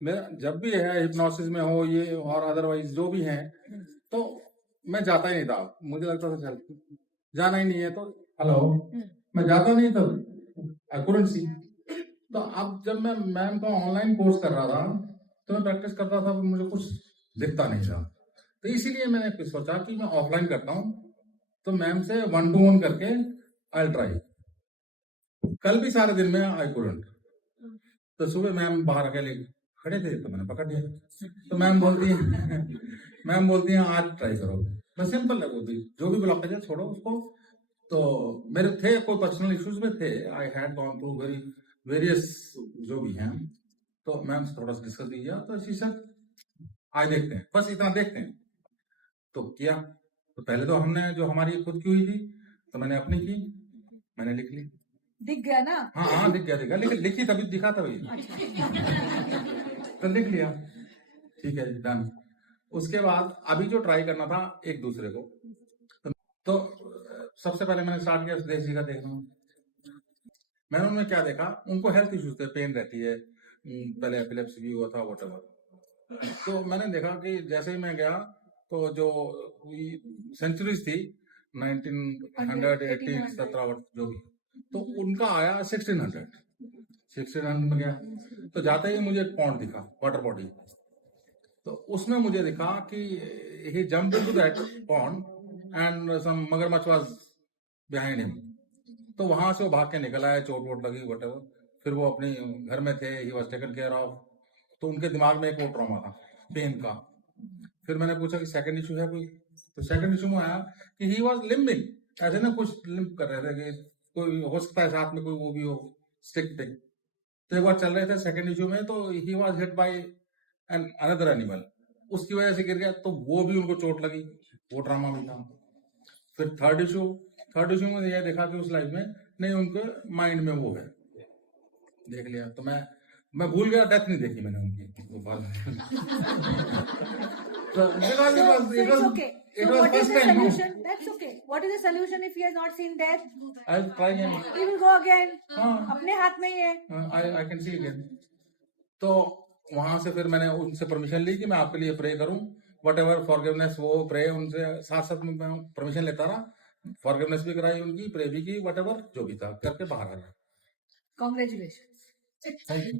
मेरा जब भी है हिप्नोसिस में हो ये और अदरवाइज जो भी है, तो मैं जाता ही नहीं था। मुझे लगता था चल जाना ही नहीं है तो हेलो, मैं जाता नहीं था, आई कुडंट सी। तो अब जब मैं मैम का ऑनलाइन कोर्स कर रहा था तो मैं प्रैक्टिस करता था, मुझे कुछ दिखता नहीं था। तो इसीलिए मैंने फिर सोचा कि मैं ऑफलाइन करता हूँ, तो मैम से 1-to-1 करके आई ट्राई। कल भी सारे दिन में आई कुडंट। तो सुबह मैम बाहर अकेले खड़े थे तो मैंने पकड़ लिया। तो मैम बोलती है मैम बोलती हैं आज ट्राई करो। बस सिंपल है, वो भी जो भी ब्लॉकेज है छोड़ो उसको। तो मेरे थे कोई पर्सनल इश्यूज में थे, I had gone through various जो भी हैं। तो मैम से थोड़ा सा डिस्कस किया तो शी सेड आज देखते हैं, बस इतना देखते हैं। तो किया। तो पहले तो हमने जो हमारी खुद की हुई थी तो मैंने अपनी की, मैंने लिख ली। दिख गया ना? हाँ हाँ दिख गया, लेकिन लिखी तभी दिखा तभी। तो लिख लिया, ठीक है डन। उसके बाद अभी जो ट्राई करना था एक दूसरे को, तो सबसे पहले मैंने स्टार्ट किया सुदेश जी का देखना। मैंने उनमें क्या देखा, उनको हेल्थ इश्यूज थे, पेन रहती है, पहले एपिलेप्सी भी हुआ था व्हाटएवर। तो मैंने देखा कि जैसे ही मैं गया तो जो सेंचुरीज थी 1900 18 17 जो भी, तो उनका आया 1600 में गया। तो जाते ही मुझे एक पॉन्ड दिखा, वाटर बॉडी। तो उसमें मुझे दिखा कि he jump into that pond and some मगरमच्छ वाज बिहाइंड हिम। तो वहां से वो भाग के निकल आया, चोट वोट लगी व्हाटएवर। फिर वो अपने घर में थे, he was taken care of. तो उनके दिमाग में एक वो ट्रॉमा था पेन का। फिर मैंने पूछा कि सेकंड इशू है कोई? तो सेकंड इशू में आया कि ही वाज लिम्बिंग, ऐसे ना कुछ लिम्प कर रहे थे कि कोई हो सकता है साथ में कोई वो भी हो, स्टिक टिक। तो एक बार चल रहे थे सेकंड इशू में, तो he was hit by an another animal, उसकी वजह से गिर गया, तो वो भी उनको चोट लगी, वो ड्रामा भी था। फिर थर्ड इशू में यह देखा कि उस लाइफ में नहीं, उनके माइंड में वो है, देख लिया। तो मैं भूल गया, डेथ नहीं देखी मैंने उनकी वो बाद में। So, because it was okay. it So was what is first the time. solution? That's okay. What is the solution if he has not seen death? I'll try again. He will go again. हाँ, अपने हाथ में ही है. I can see again. तो वहां से फिर मैंने उनसे परमिशन ली कि मैं आपके लिए प्रे करूं, वट एवर फॉरगिवनेस, वो प्रे उनसे साथ साथ में मैं परमिशन लेता रहा, फॉरगिवनेस भी कराई उनकी, प्रे भी की, वट एवर जो भी था करके बाहर आ गया। Congratulations. Thank you.